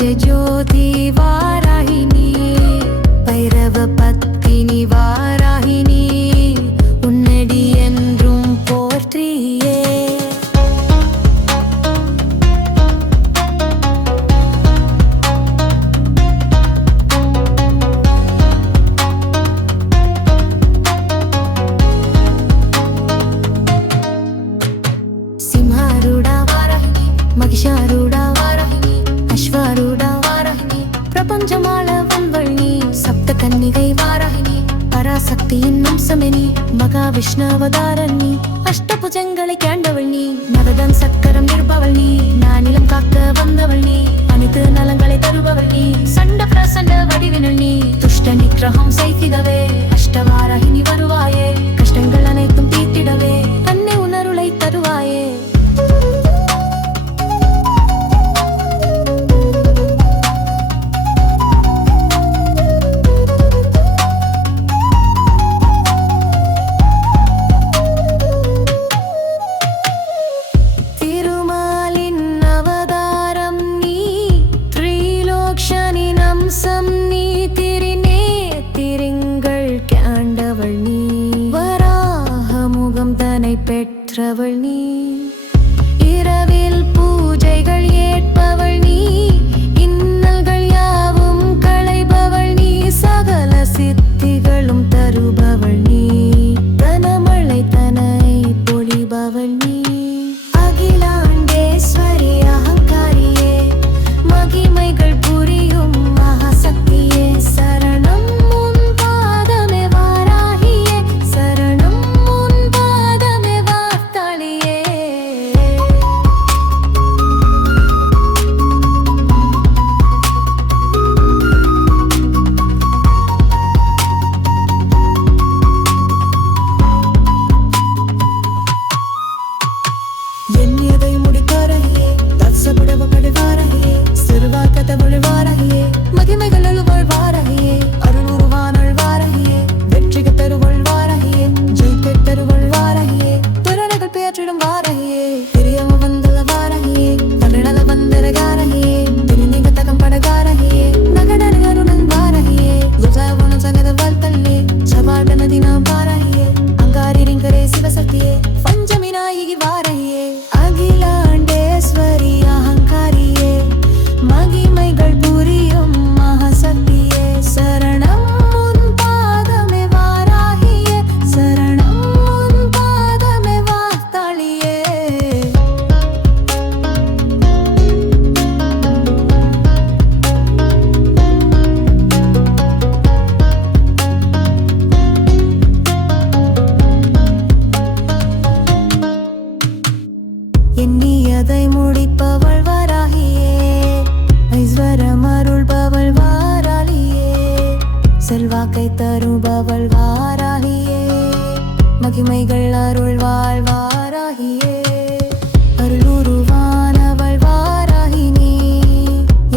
ज्योति वाराहिनी भैरव पत्तिनी वाराहिनी उन्नடி என்றும் போற்றியே सिंहारूढ़ा वाराहिनी महिषारूढ़ा वाराहिनी अश्वारूढ़ा वाराहिनी प्रपंचमाल वंवळनी सप्त कन्निगै वाराहिनी पराशक्तिயின் அம்சமெனி மகாவிஷ்ணுவதாரன் நீ அஷ்டபுஜங்களை காண்டவள் நீ நவதம் சக்கரம் நிற்பவள் நீ நானிலம் காக்க வந்தவள் நீ அனைத்து நலங்களை தருபவள் நீ சண்ட பிரசண்ட வடிவினள் நீ துஷ்ட நிகிரகம் செய்திடவே அஷ்டவாராகினி வருவாயே கஷ்டங்கள் அனைத்தும் தீர்த்திடவே அன்னை உணருளை தருவாயே பெற்றவள் நீ இரவில் பூஜைகள் ஏற்பவள் நீ இன்னல்கள் யாவும் களைபவள் நீ சகல சித்திகளும் தருபவள் நீ தனமழை தனை பொழிபவள் நீ அகிலாண்டேஸ்வரி அகங்காரியே மகிமைகள் புரியும் மகாசக்தியே சரணம் உன் பாதமே வாராகியே சரணம் உன் பாதமே வார்த்தாளியே எண்ணியதை முடிக்காரையே தத்சபுடவ கடிவாரையே சிறுவாக்கத ஒழிவாரையே மகிமைகள் அழுவாழ்வாரையே அருளுருவானள் வாரையே வெற்றிக பெருவள் வாரையே ஜெயிக்க பெருவள் வாரையே துறநகள் பேற்றிடும் வாரையே பெரியவ வந்தல வாரையே தமிழல வந்தரகாரையே திருநீக தகம் படகாரையே நகடருடன் வாரையே லுசாவன சங்கத வல்தல்லே சபாட நதினா வாரையே அங்காரி ரிங்கரே சிவசக்தியே பஞ்சமி நாயகி வாரையே அகிலாண்டேஸ்வரி அகங்காரியே மகிமைகள் புரியும் மகாசக்தியே சரணம் உன் பாதமே வாராகியே சரணம் உன் பாதமே வார்த்தாளியே எண்ணியதை முடிப்பவள் வாராகியே ஐஸ்வரம் அருள்பவள் வாராளியே செல்வாக்கை தருபவள் வாராகியே மகிமைகள் அருள்வாள் வாராகியே அருளுருவானவள் வாராகினி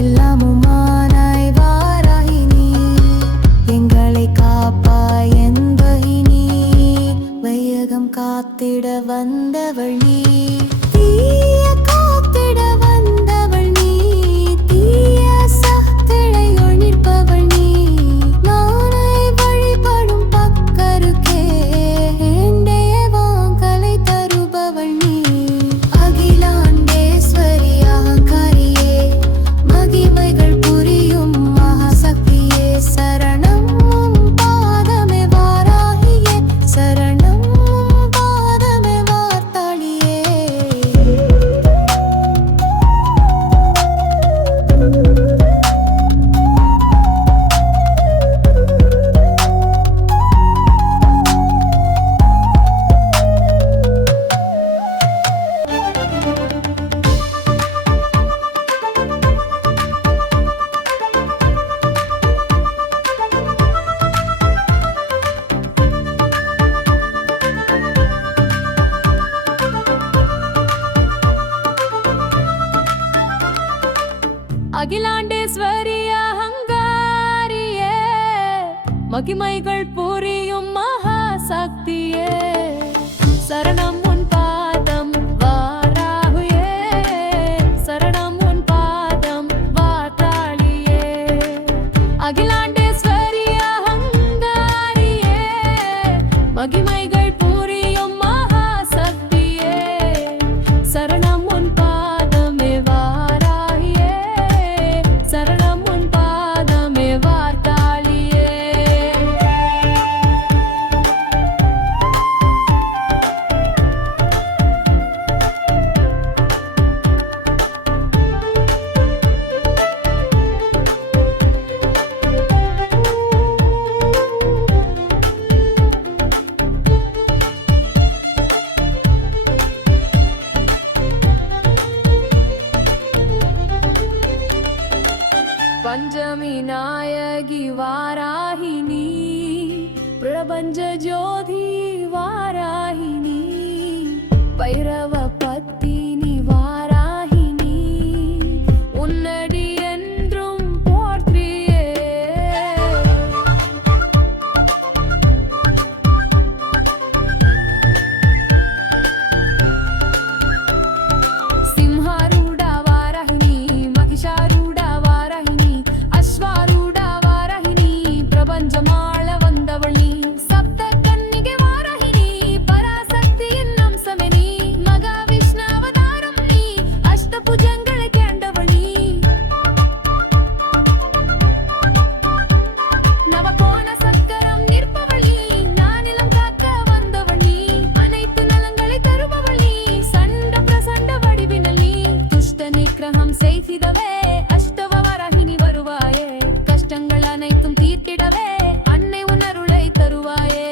எல்லாமுமானாய் வாராகினி எங்களை காப்பாய் என்பகினி வையகம் காத்திட வந்தவள் நீ தீய காத்திட வந்தவள் நீ தீய சக்திகளை ஒழிப்பவள் நீ நானை வழிபடும் பக்கருக்கே எண்டே வாங்கலை தருபவள் நீ அகிலாண்டேஸ்வரி அகங்காரியே மகிமைகள் புரியும் மகாசக்தியே சரணம் உன் பாதமே வாராகியே சரணம் உன் பாதமே வார்த்தாளியே அகிலாண்டேஸ்வரி அகங்காரியே மகிமைகள் புரியும் மகாசக்தியே சரணம் உன் பாதம் வாராகுயே சரணம் உன் பாதம் வாரா பௌர்ணமி நாயகி வாராகினி பிரபஞ்ச ஜோதி வாராகினி பைரவ பத்தினி வாராகினி உன்னடி என்றும் போற்றியே சிம்ஹாரூட வாராகினி மகிஷாரூட வாராகினி அஸ்வாரூட வாராகினி பிரபஞ்சமாள வந்தவள் நீ சப்த கன்னிகை வாராகினி பராசக்தியின் அம்சமே நீ மகாவிஷ்ணு அவதாரம் நீ அஷ்டபுஜங்களை கேண்டவள் நீ நவகோண சக்கரம் நிற்பவள் நீ நானிலம் காக்க வந்தவள் நீ அனைத்து நலங்களை தருபவள் நீ சண்ட பிரசண்ட வடிவினல் நீ துஷ்ட நிக்கிரகம் செய்திடவே அஷ்டவ வராகினி வருவாயே கஷ்டங்கள் அனைத்தும் தீர்த்திடவே அன்னை உன் அருளை தருவாயே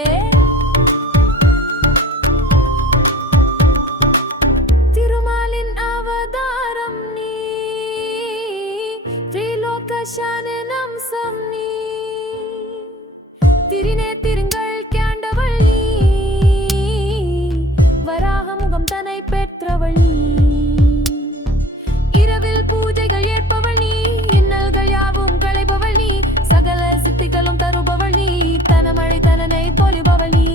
திருமாலின் அவதாரம் நீ திரிலோகசானின் அம்சம் நீ திரிநேத்திரங்கள் கேண்டவள் நீ வராக முகம் தன்னை பெற்றவள் நீ இரவில் பூஜைகள் ஏற்பவள் நீ இன்னல்கள் யாவும் களைபவள் நீ சகல சித்திகளும் தருபவள் நீ தனமழை தனனை பொழிபவள் நீ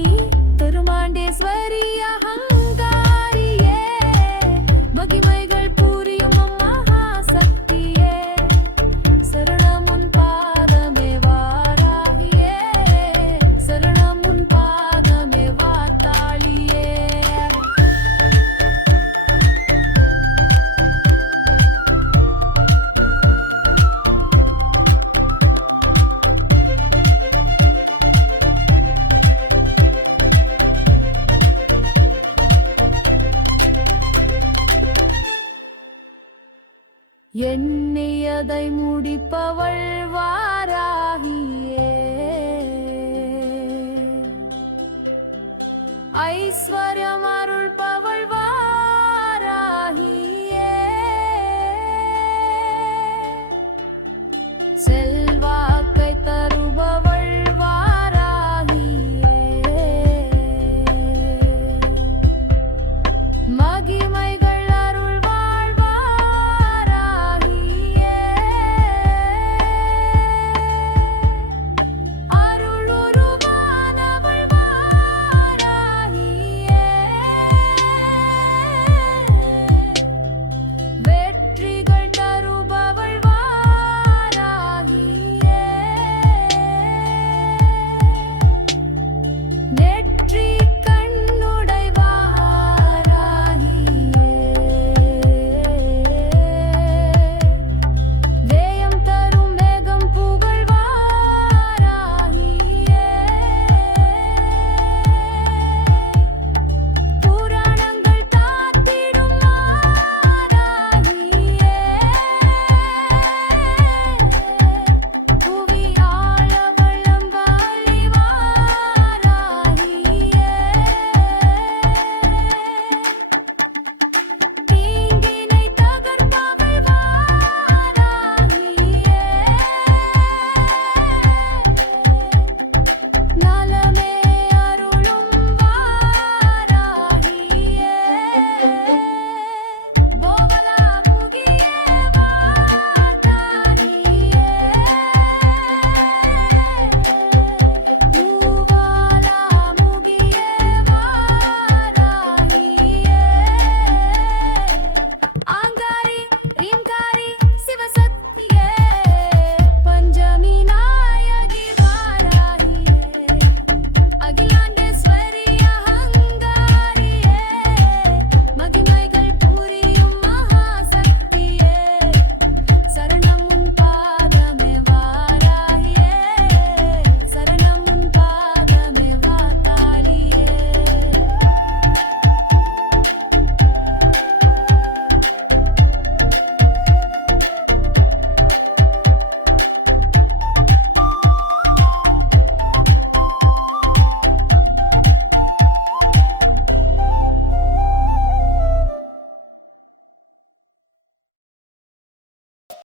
திருமாண்டேஸ்வரி அகங்காரியே மகிமைகள் பூரியும் மகாசக்தியே சரணம் உன் பாதமே வாராகியே சரணம் உன் பாதமே வார்த்தாளியே எண்ணியதை முடிப்பவள் வாராகியே ஐஸ்வர்யமா